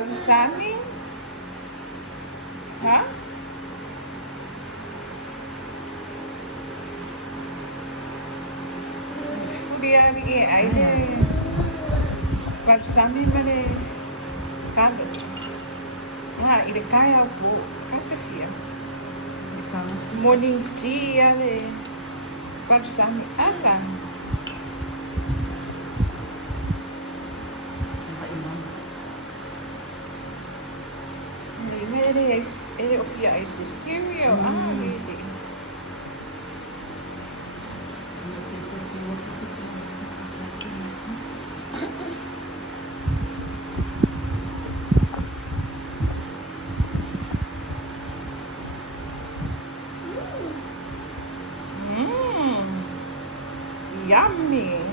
balsamic? Ha? Furiari aire balsamic mare kalo. Ile kaya po kasafia. Morning tea ale balsamic asan. Ele ofia esse cereal. Really? Yummy.